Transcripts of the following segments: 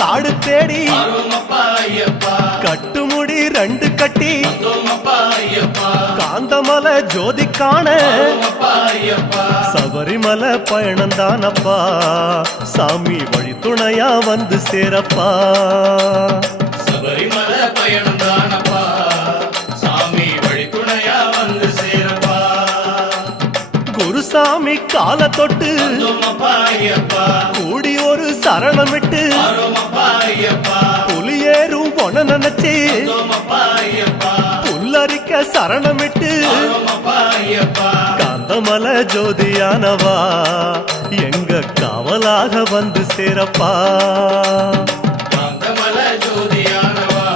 காடு தேடி கட்டுமுடி 2 கட்டி காந்தமலை ஜோதி காண சபரிமலை பயணந்தானப்பா சாமி வழி துணையா வந்து சேரப்பா சபரிமலை பயணந்தானப்பா சாமி வழி துணையா வந்து சேரப்பா குருசாமி கால தொட்டு கூடி ஒரு சரணமிட்டு புலியேறும் பொன நினைச்சு புல்லரிக்க சரணமிட்டு காந்தமலை ஜோதியானவா எங்க காவலாக வந்து சேரப்பா காந்தமலை ஜோதியானவா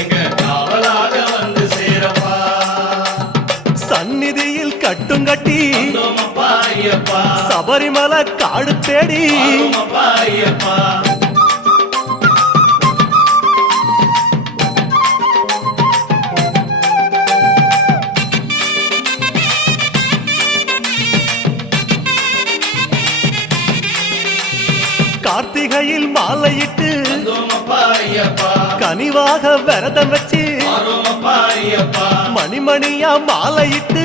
எங்க காவலாக வந்து சேரப்பா சந்நிதியில் கட்டுங்கட்டி சபரிமலை காடு தேடி கார்த்திகையில் மாலையிட்டு கனிவாக விரதம் வச்சு மணிமணியா மாலையிட்டு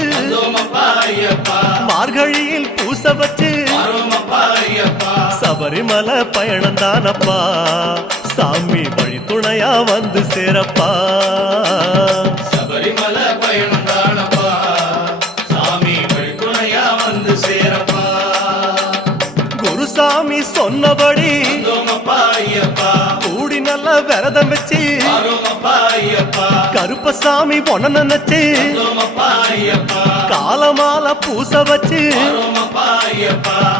மார்கழியில் பூச வச்சு சபரிமலை பயணந்தானப்பா சாமி வழி துணையா வந்து சேரப்பா சபரிமலை பயணந்தானப்பா சாமி வழி துணையா வந்து சேரப்பா குருசாமி சொன்னபடி கூடி நல்ல விரதம் வச்சு கருப்பசாமி பொண்ண நினைச்சு காலமால பூச வச்சு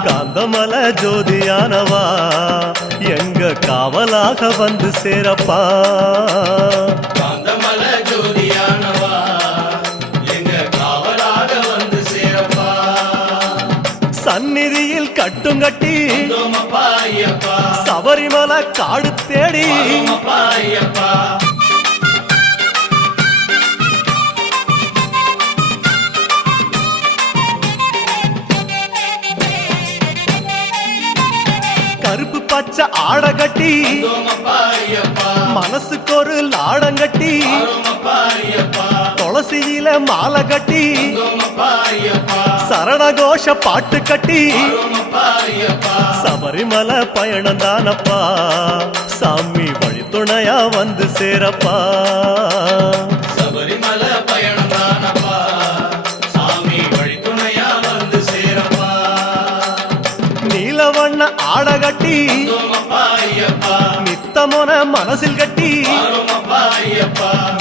காந்தமலை ஜோதியானவா எங்க காவலாக வந்து சேரப்பா காந்தமலை ஜோதியானவா எங்க காவலாக வந்து சேரப்பா சந்நிதியில் கட்டுங்கட்டி சபரிமலை காடு தேடி கருப்பு பச்சை ஆட கட்டி மனசுக்கு ஒரு லாடங்கட்டி துளசியில மாலை கட்டி சரணகோஷ பாட்டு கட்டி சபரிமலை பயணந்தானப்பா சாமி வழி துணையா வந்து சேரப்பா சபரிமலை பயணந்தானப்பா சாமி வழி துணையா வந்து சேரப்பா நீலவண்ண ஆட கட்டி நித்தமோன மனசில் கட்டி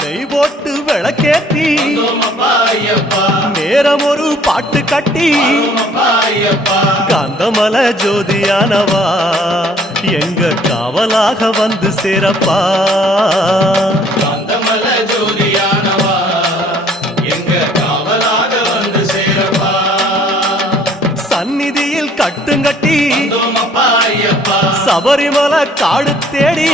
நெய் போட்டு விளக்கேற்றி நேரம் ஒரு பாட்டு கட்டி காந்தமலை ஜோதியானவா எங்க காவலாக வந்து சேரப்பா காந்தமலை ஜோதியானவா எங்க காவலாக வந்து சேரப்பா சந்நிதியில் கட்டுங்கட்டி சபரிமலை காடு தேடி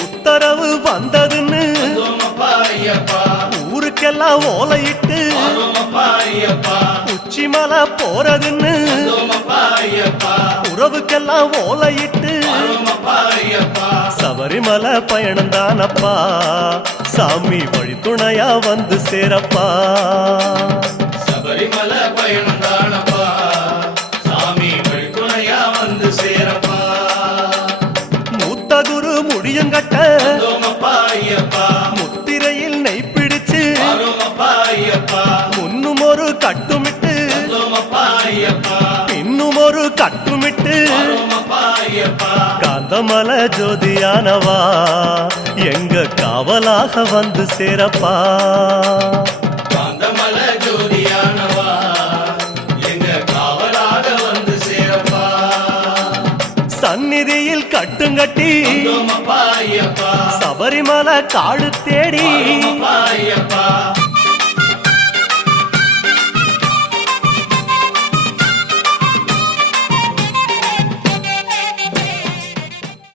உத்தரவு வந்ததுன்னு ஊருக்கெல்லாம் ஓலையிட்டு உச்சிமலை போறதுன்னு உறவுக்கெல்லாம் ஓலையிட்டு சபரிமலை பயணந்தானப்பா சாமி வழி துணையா வந்து சேரப்பா சபரிமலை பயணந்தானப்பா சாமி வழி துணையா வந்து சேரப்பா மூத்த குரு முடியுங்கட்ட முத்திரையில் நெய் பிடிச்சு முன்னும் ஒரு கட்டுமிட்டு இன்னும் ஒரு கட்டுமிட்டு காந்தமலை ஜோதியானவா எங்க காவலாக வந்து சேரப்பா காந்தமலை ஜோதியானவா எங்க காவலாக வந்து சேரப்பா சந்நிதியில் கட்டுங்கட்டி சபரிமலை காடு தேடி